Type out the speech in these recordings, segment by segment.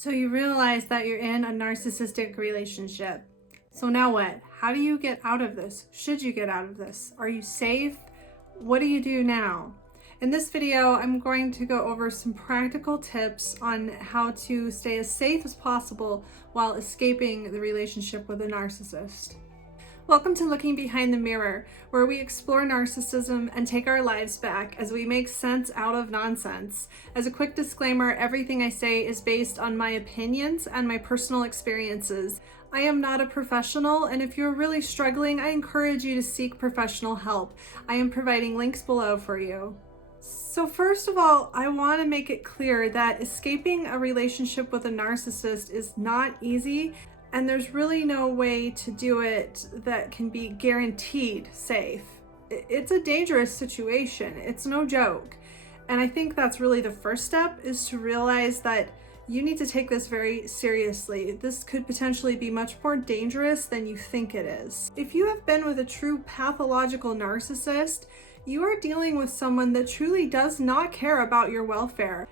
So you realize that you're in a narcissistic relationship. So now what? How do you get out of this? Should you get out of this? Are you safe? What do you do now? In this video, I'm going to go over some practical tips on how to stay as safe as possible while escaping the relationship with a narcissist. Welcome to Looking Behind the Mirror, where we explore narcissism and take our lives back as we make sense out of nonsense. As a quick disclaimer, everything I say is based on my opinions and my personal experiences. I am not a professional, and if you're really struggling, I encourage you to seek professional help. I am providing links below for you. So first of all, I want to make it clear that escaping a relationship with a narcissist is not easy. And there's really no way to do it that can be guaranteed safe. It's a dangerous situation. It's no joke. And I think that's really the first step, is to realize that you need to take this very seriously. This could potentially be much more dangerous than you think it is. If you have been with a true pathological narcissist, you are dealing with someone that truly does not care about your welfare.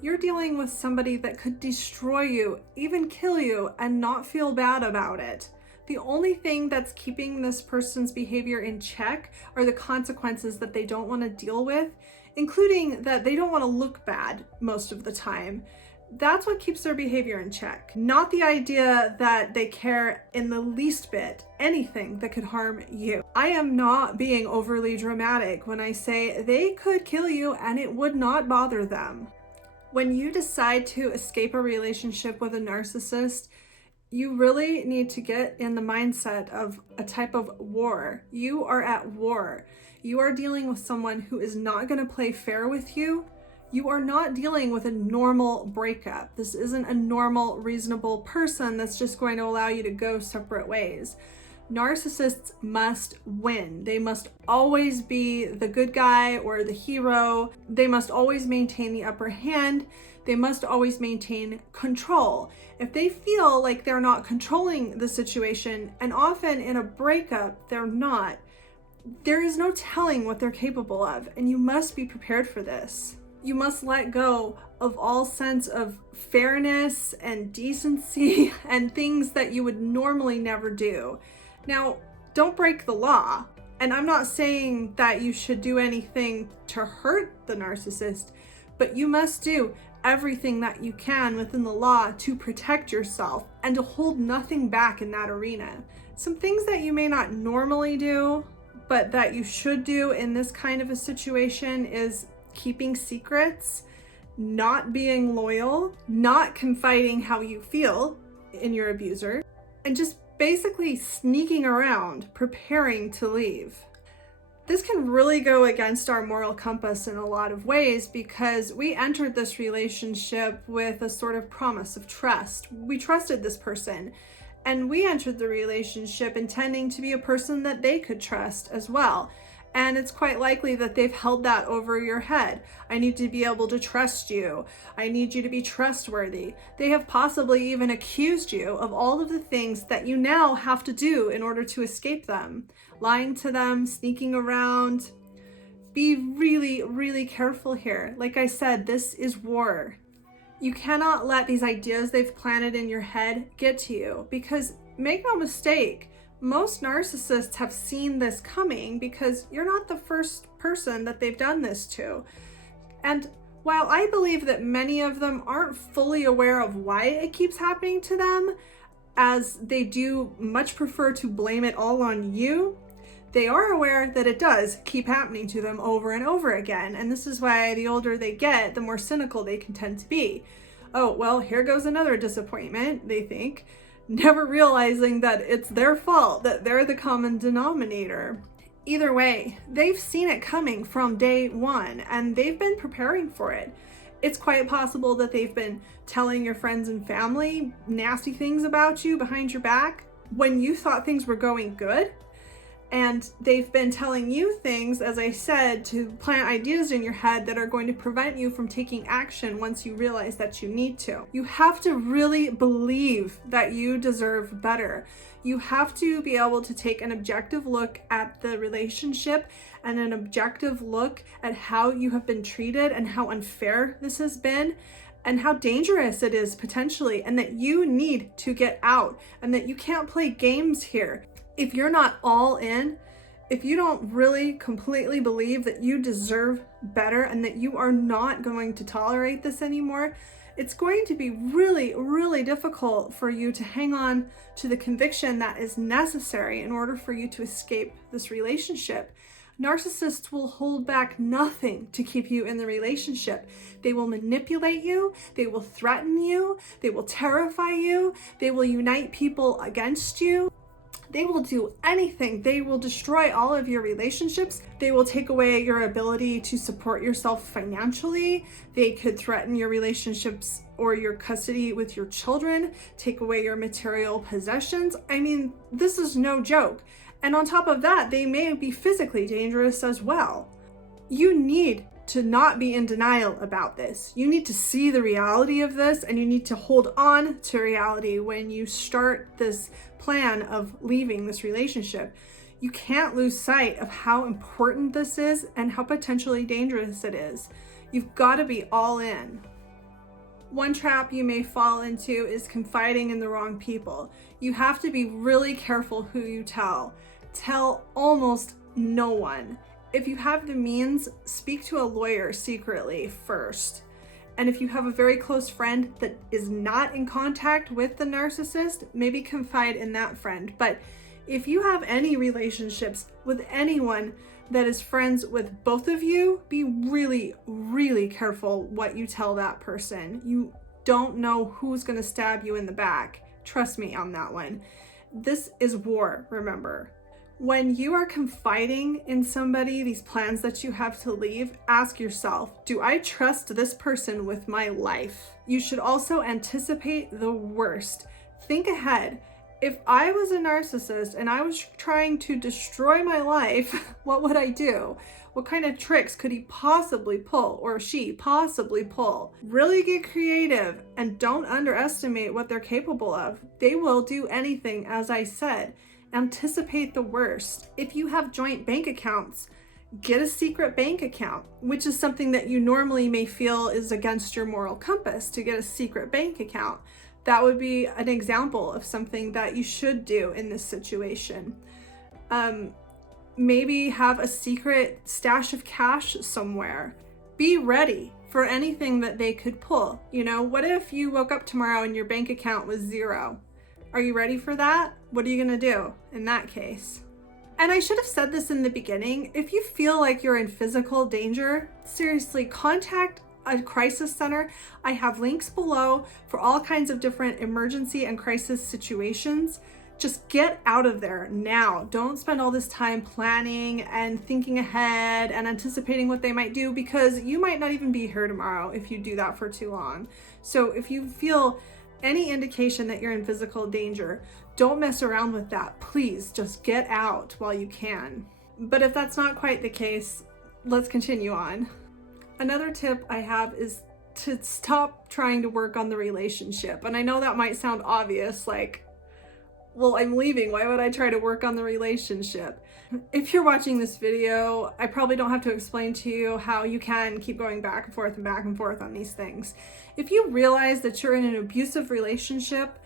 You're dealing with somebody that could destroy you, even kill you, and not feel bad about it. The only thing that's keeping this person's behavior in check are the consequences that they don't want to deal with, including that they don't want to look bad most of the time. That's what keeps their behavior in check, not the idea that they care in the least bit anything that could harm you. I am not being overly dramatic when I say they could kill you and it would not bother them. When you decide to escape a relationship with a narcissist, you really need to get in the mindset of a type of war. You are at war. You are dealing with someone who is not going to play fair with you. You are not dealing with a normal breakup. This isn't a normal, reasonable person that's just going to allow you to go separate ways. Narcissists must win. They must always be the good guy or the hero. They must always maintain the upper hand. They must always maintain control. If they feel like they're not controlling the situation, and often in a breakup, they're not, there is no telling what they're capable of, and you must be prepared for this. You must let go of all sense of fairness and decency and things that you would normally never do. Now, don't break the law. And I'm not saying that you should do anything to hurt the narcissist, but you must do everything that you can within the law to protect yourself and to hold nothing back in that arena. Some things that you may not normally do, but that you should do in this kind of a situation is keeping secrets, not being loyal, not confiding how you feel in your abuser, and just basically sneaking around, preparing to leave. This can really go against our moral compass in a lot of ways because we entered this relationship with a sort of promise of trust. We trusted this person, and we entered the relationship intending to be a person that they could trust as well. And it's quite likely that they've held that over your head. I need to be able to trust you. I need you to be trustworthy. They have possibly even accused you of all of the things that you now have to do in order to escape them. Lying to them, sneaking around. Be really, really careful here. Like I said, this is war. You cannot let these ideas they've planted in your head get to you, because make no mistake, most narcissists have seen this coming because you're not the first person that they've done this to. And while I believe that many of them aren't fully aware of why it keeps happening to them, as they do much prefer to blame it all on you, they are aware that it does keep happening to them over and over again. And this is why the older they get, the more cynical they can tend to be. Oh, well, here goes another disappointment, they think, never realizing that it's their fault, that they're the common denominator. Either way, they've seen it coming from day one, and they've been preparing for it. It's quite possible that they've been telling your friends and family nasty things about you behind your back when you thought things were going good. And they've been telling you things, as I said, to plant ideas in your head that are going to prevent you from taking action once you realize that you need to. You have to really believe that you deserve better. You have to be able to take an objective look at the relationship and an objective look at how you have been treated and how unfair this has been, and how dangerous it is potentially, and that you need to get out, and that you can't play games here. If you're not all in, if you don't really completely believe that you deserve better and that you are not going to tolerate this anymore, it's going to be really, really difficult for you to hang on to the conviction that is necessary in order for you to escape this relationship. Narcissists will hold back nothing to keep you in the relationship. They will manipulate you, they will threaten you, they will terrify you, they will unite people against you. They will do anything. They will destroy all of your relationships. They will take away your ability to support yourself financially. They could threaten your relationships or your custody with your children, take away your material possessions. I mean, this is no joke. And on top of that, they may be physically dangerous as well. You need to not be in denial about this. You need to see the reality of this, and you need to hold on to reality when you start this plan of leaving this relationship. You can't lose sight of how important this is and how potentially dangerous it is. You've got to be all in. One trap you may fall into is confiding in the wrong people. You have to be really careful who you tell. Tell almost no one. If you have the means, speak to a lawyer secretly first. And if you have a very close friend that is not in contact with the narcissist, maybe confide in that friend. But if you have any relationships with anyone that is friends with both of you, be really, really careful what you tell that person. You don't know who's going to stab you in the back. Trust me on that one. This is war, remember. When you are confiding in somebody, these plans that you have to leave, ask yourself, do I trust this person with my life? You should also anticipate the worst. Think ahead. If I was a narcissist and I was trying to destroy my life, what would I do? What kind of tricks could he possibly pull, or she possibly pull? Really get creative and don't underestimate what they're capable of. They will do anything, as I said. Anticipate the worst. If you have joint bank accounts, get a secret bank account, which is something that you normally may feel is against your moral compass to get a secret bank account. That would be an example of something that you should do in this situation. Maybe have a secret stash of cash somewhere. Be ready for anything that they could pull. You know, what if you woke up tomorrow and your bank account was zero? Are you ready for that? What are you gonna do in that case? And I should have said this in the beginning. If you feel like you're in physical danger, seriously, contact a crisis center. I have links below for all kinds of different emergency and crisis situations. Just get out of there now. Don't spend all this time planning and thinking ahead and anticipating what they might do, because you might not even be here tomorrow if you do that for too long. So if you feel any indication that you're in physical danger, don't mess around with that. Please just get out while you can. But if that's not quite the case, let's continue on. Another tip I have is to stop trying to work on the relationship. And I know that might sound obvious, like, well, I'm leaving. Why would I try to work on the relationship? If you're watching this video, I probably don't have to explain to you how you can keep going back and forth on these things. If you realize that you're in an abusive relationship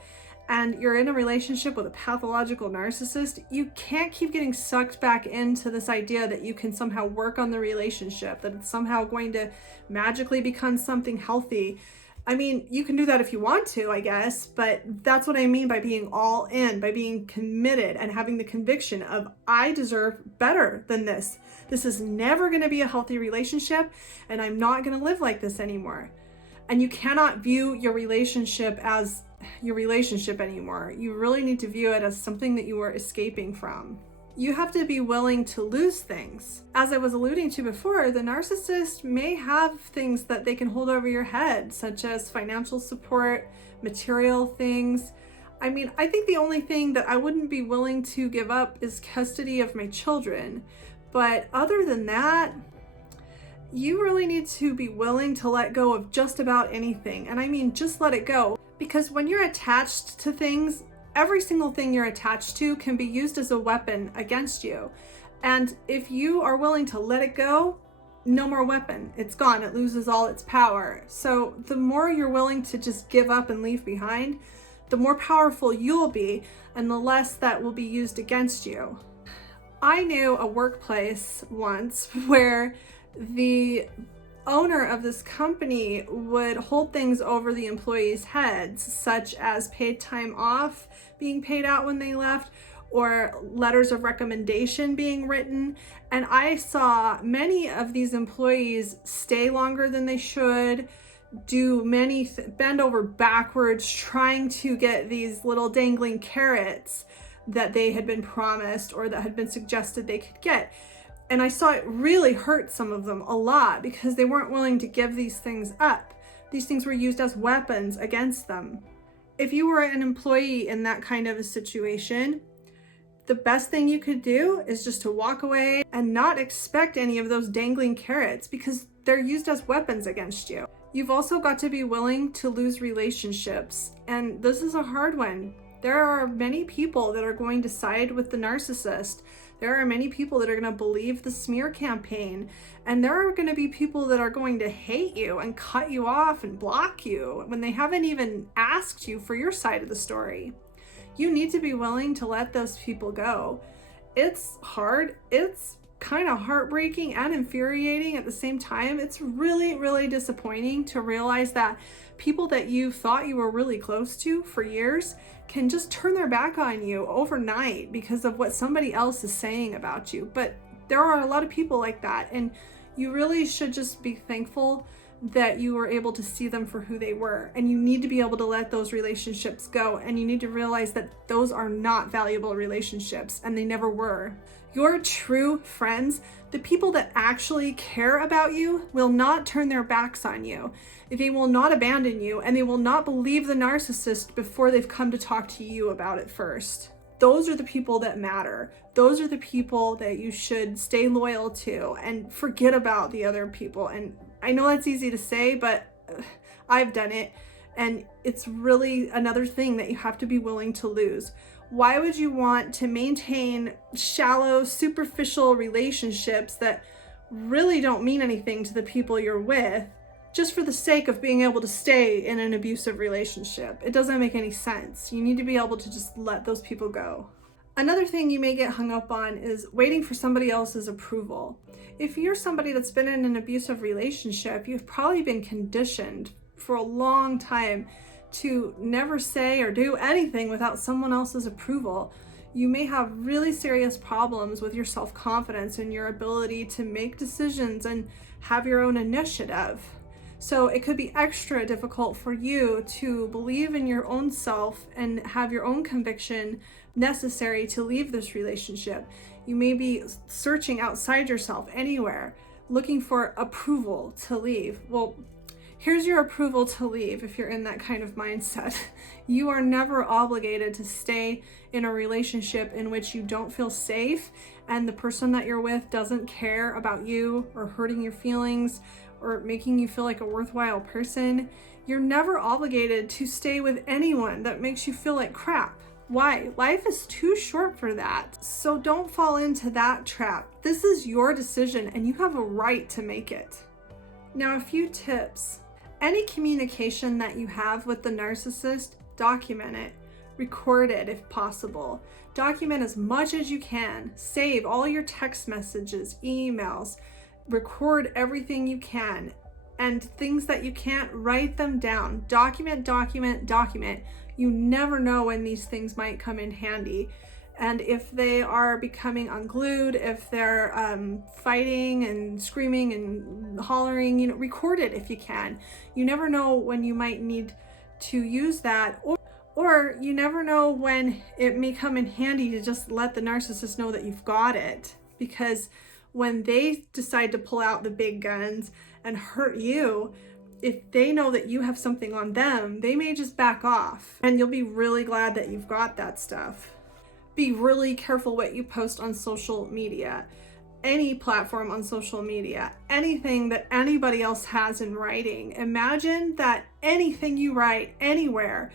and you're in a relationship with a pathological narcissist, you can't keep getting sucked back into this idea that you can somehow work on the relationship, that it's somehow going to magically become something healthy. I mean, you can do that if you want to, I guess, but that's what I mean by being all in, by being committed and having the conviction of, I deserve better than this. This is never going to be a healthy relationship, and I'm not going to live like this anymore. And you cannot view your relationship as your relationship anymore. You really need to view it as something that you are escaping from. You have to be willing to lose things. As I was alluding to before, the narcissist may have things that they can hold over your head, such as financial support, material things. I mean, I think the only thing that I wouldn't be willing to give up is custody of my children. But other than that, you really need to be willing to let go of just about anything. And I mean, just let it go. Because when you're attached to things, every single thing you're attached to can be used as a weapon against you. And if you are willing to let it go, no more weapon. It's gone. It loses all its power. So the more you're willing to just give up and leave behind, the more powerful you'll be, and the less that will be used against you. I knew a workplace once where the owner of this company would hold things over the employees' heads, such as paid time off being paid out when they left, or letters of recommendation being written. And I saw many of these employees stay longer than they should, do bend over backwards trying to get these little dangling carrots that they had been promised or that had been suggested they could get. And I saw it really hurt some of them a lot because they weren't willing to give these things up. These things were used as weapons against them. If you were an employee in that kind of a situation, the best thing you could do is just to walk away and not expect any of those dangling carrots because they're used as weapons against you. You've also got to be willing to lose relationships, and this is a hard one. There are many people that are going to side with the narcissist. There are many people that are going to believe the smear campaign, and there are going to be people that are going to hate you and cut you off and block you when they haven't even asked you for your side of the story. You need to be willing to let those people go. It's hard. It's kind of heartbreaking and infuriating at the same time. It's really, really disappointing to realize that people that you thought you were really close to for years can just turn their back on you overnight because of what somebody else is saying about you. But there are a lot of people like that, and you really should just be thankful that you were able to see them for who they were. And you need to be able to let those relationships go, and you need to realize that those are not valuable relationships, and they never were. Your true friends, the people that actually care about you, will not turn their backs on you. They will not abandon you, and they will not believe the narcissist before they've come to talk to you about it first. Those are the people that matter. Those are the people that you should stay loyal to and forget about the other people. And I know that's easy to say, but I've done it. And it's really another thing that you have to be willing to lose. Why would you want to maintain shallow, superficial relationships that really don't mean anything to the people you're with just for the sake of being able to stay in an abusive relationship? It doesn't make any sense. You need to be able to just let those people go. Another thing you may get hung up on is waiting for somebody else's approval. If you're somebody that's been in an abusive relationship, you've probably been conditioned for a long time to never say or do anything without someone else's approval. You may have really serious problems with your self-confidence and your ability to make decisions and have your own initiative. So it could be extra difficult for you to believe in your own self and have your own conviction necessary to leave this relationship. You may be searching outside yourself anywhere, looking for approval to leave. Well, here's your approval to leave if you're in that kind of mindset. You are never obligated to stay in a relationship in which you don't feel safe and the person that you're with doesn't care about you or hurting your feelings or making you feel like a worthwhile person. You're never obligated to stay with anyone that makes you feel like crap. Why? Life is too short for that. So don't fall into that trap. This is your decision and you have a right to make it. Now, a few tips. Any communication that you have with the narcissist, document it. Record it if possible. Document as much as you can. Save all your text messages, emails. Record everything you can. And things that you can't, write them down. Document, document, document. You never know when these things might come in handy. And if they are becoming unglued, if they're fighting and screaming and hollering, record it if you can. You never know when you might need to use that, or you never know when it may come in handy to just let the narcissist know that you've got it. Because when they decide to pull out the big guns and hurt you, if they know that you have something on them, they may just back off, and you'll be really glad that you've got that stuff. Be really careful what you post on social media, any platform on social media, anything that anybody else has in writing. Imagine that anything you write anywhere,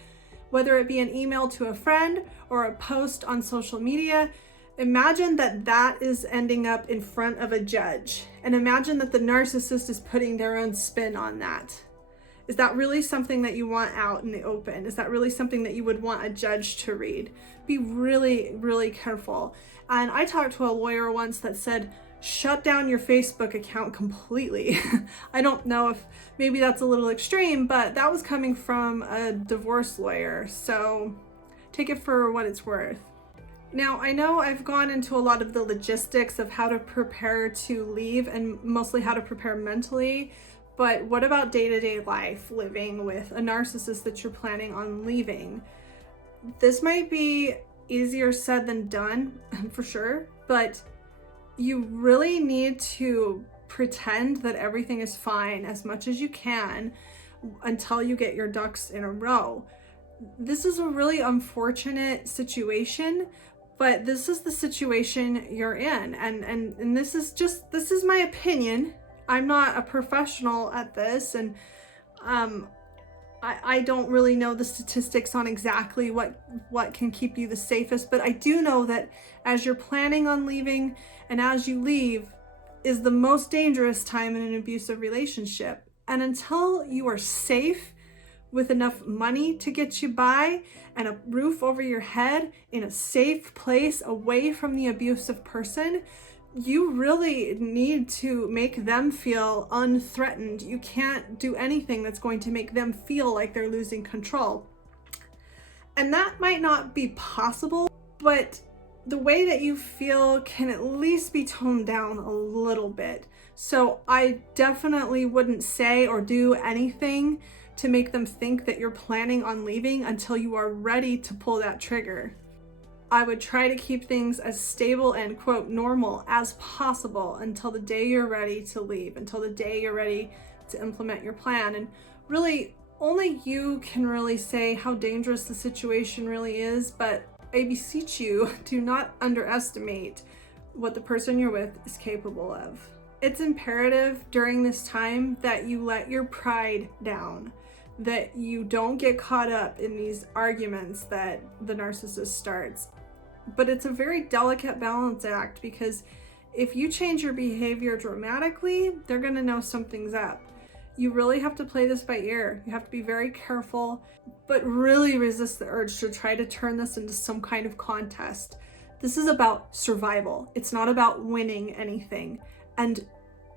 whether it be an email to a friend or a post on social media, Imagine that that is ending up in front of a judge, and imagine that the narcissist is putting their own spin on that. Is that really something that you want out in the open? Is that really something that you would want a judge to read? Be really, really careful. And I talked to a lawyer once that said, shut down your Facebook account completely. I don't know if maybe that's a little extreme, but that was coming from a divorce lawyer. So take it for what it's worth. Now, I know I've gone into a lot of the logistics of how to prepare to leave and mostly how to prepare mentally, but what about day-to-day life living with a narcissist that you're planning on leaving? This might be easier said than done, for sure, but you really need to pretend that everything is fine as much as you can until you get your ducks in a row. This is a really unfortunate situation, but this is the situation you're in. And this is my opinion. I'm not a professional at this, and I don't really know the statistics on exactly what can keep you the safest, but I do know that as you're planning on leaving and as you leave is the most dangerous time in an abusive relationship. And until you are safe with enough money to get you by and a roof over your head in a safe place away from the abusive person, you really need to make them feel unthreatened. You can't do anything that's going to make them feel like they're losing control. And that might not be possible, but the way that you feel can at least be toned down a little bit. So I definitely wouldn't say or do anything to make them think that you're planning on leaving until you are ready to pull that trigger. I would try to keep things as stable and quote normal as possible until the day you're ready to leave, until the day you're ready to implement your plan. And really, only you can really say how dangerous the situation really is, but I beseech you, do not underestimate what the person you're with is capable of. It's imperative during this time that you let your pride down, that you don't get caught up in these arguments that the narcissist starts. But it's a very delicate balance act, because if you change your behavior dramatically, they're gonna know something's up. You really have to play this by ear. You have to be very careful, but really resist the urge to try to turn this into some kind of contest. This is about survival. It's not about winning anything. And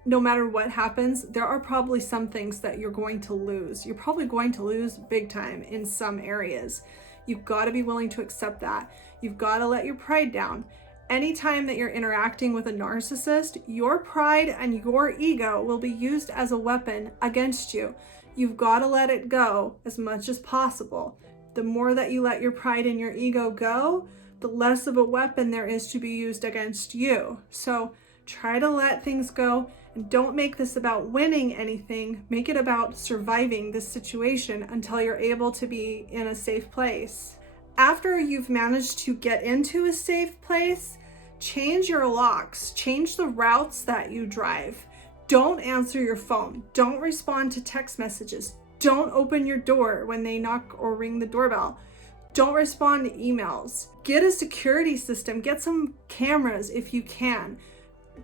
no matter what happens, there are probably some things that you're going to lose. You're probably going to lose big time in some areas. You've got to be willing to accept that. You've got to let your pride down. Anytime that you're interacting with a narcissist, your pride and your ego will be used as a weapon against you. You've got to let it go as much as possible. The more that you let your pride and your ego go, the less of a weapon there is to be used against you. So try to let things go, and don't make this about winning anything. Make it about surviving this situation until you're able to be in a safe place. After you've managed to get into a safe place, change your locks, change the routes that you drive. Don't answer your phone. Don't respond to text messages. Don't open your door when they knock or ring the doorbell. Don't respond to emails. Get a security system. Get some cameras if you can.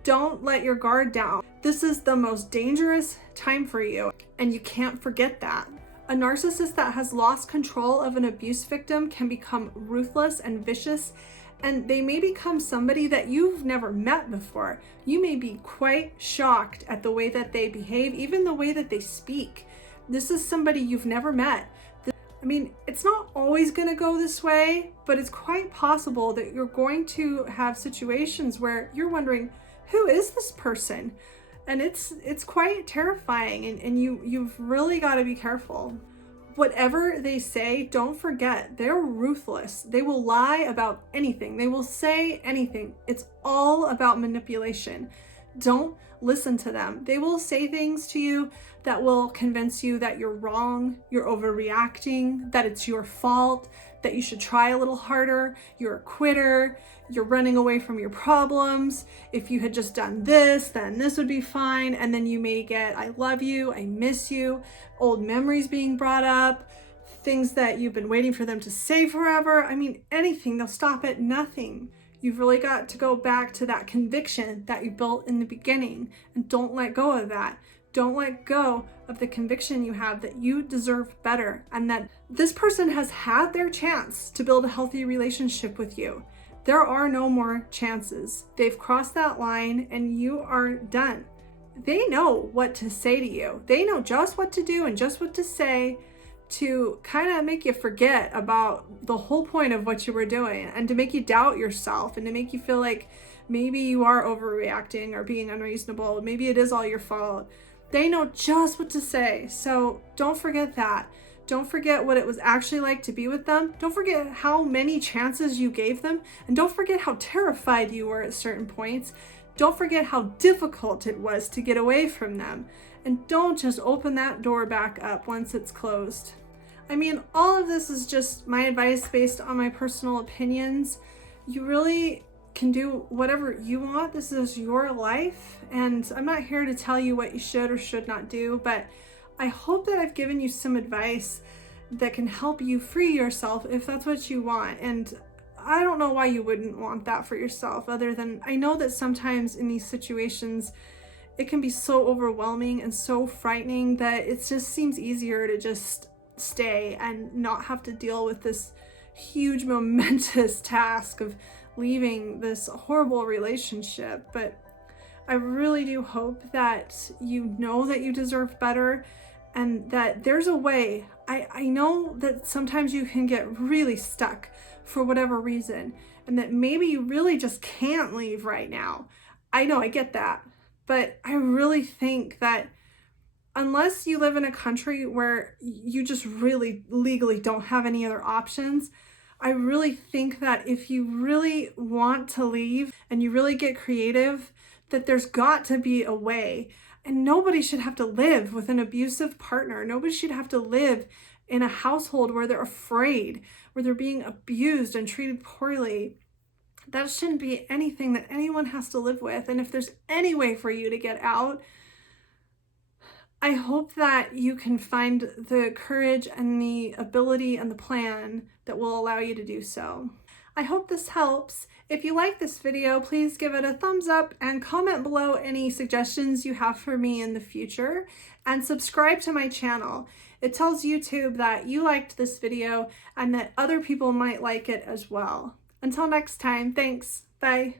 Don't let your guard down. This is the most dangerous time for you, and you can't forget that. A narcissist that has lost control of an abuse victim can become ruthless and vicious, and they may become somebody that you've never met before. You may be quite shocked at the way that they behave, even the way that they speak. This is somebody you've never met. I mean, it's not always going to go this way, but it's quite possible that you're going to have situations where you're wondering, who is this person? And it's quite terrifying, and you've really got to be careful. Whatever they say, don't forget, they're ruthless. They will lie about anything. They will say anything. It's all about manipulation. Don't listen to them. They will say things to you that will convince you that you're wrong, you're overreacting, that it's your fault, that you should try a little harder, you're a quitter, you're running away from your problems. If you had just done this, then this would be fine. And then you may get, I love you, I miss you, old memories being brought up, things that you've been waiting for them to say forever. I mean, anything, they'll stop at nothing. You've really got to go back to that conviction that you built in the beginning, and don't let go of that. Don't let go of the conviction you have that you deserve better and that this person has had their chance to build a healthy relationship with you. There are no more chances. They've crossed that line and you are done. They know what to say to you. They know just what to do and just what to say to kind of make you forget about the whole point of what you were doing, and to make you doubt yourself, and to make you feel like maybe you are overreacting or being unreasonable. Maybe it is all your fault. They know just what to say. So don't forget that. Don't forget what it was actually like to be with them. Don't forget how many chances you gave them. And don't forget how terrified you were at certain points. Don't forget how difficult it was to get away from them. And don't just open that door back up once it's closed. I mean, all of this is just my advice based on my personal opinions. You really can do whatever you want. This is your life, and I'm not here to tell you what you should or should not do, but I hope that I've given you some advice that can help you free yourself if that's what you want. And I don't know why you wouldn't want that for yourself, other than I know that sometimes in these situations it can be so overwhelming and so frightening that it just seems easier to just stay and not have to deal with this huge momentous task of leaving this horrible relationship. But I really do hope that you know that you deserve better and that there's a way. I know that sometimes you can get really stuck for whatever reason, and that maybe you really just can't leave right now. I know, I get that. But I really think that unless you live in a country where you just really legally don't have any other options, I really think that if you really want to leave and you really get creative, that there's got to be a way. And nobody should have to live with an abusive partner. Nobody should have to live in a household where they're afraid, where they're being abused and treated poorly. That shouldn't be anything that anyone has to live with. And if there's any way for you to get out, I hope that you can find the courage and the ability and the plan that will allow you to do so. I hope this helps. If you like this video, please give it a thumbs up and comment below any suggestions you have for me in the future, and subscribe to my channel. It tells YouTube that you liked this video and that other people might like it as well. Until next time, thanks. Bye.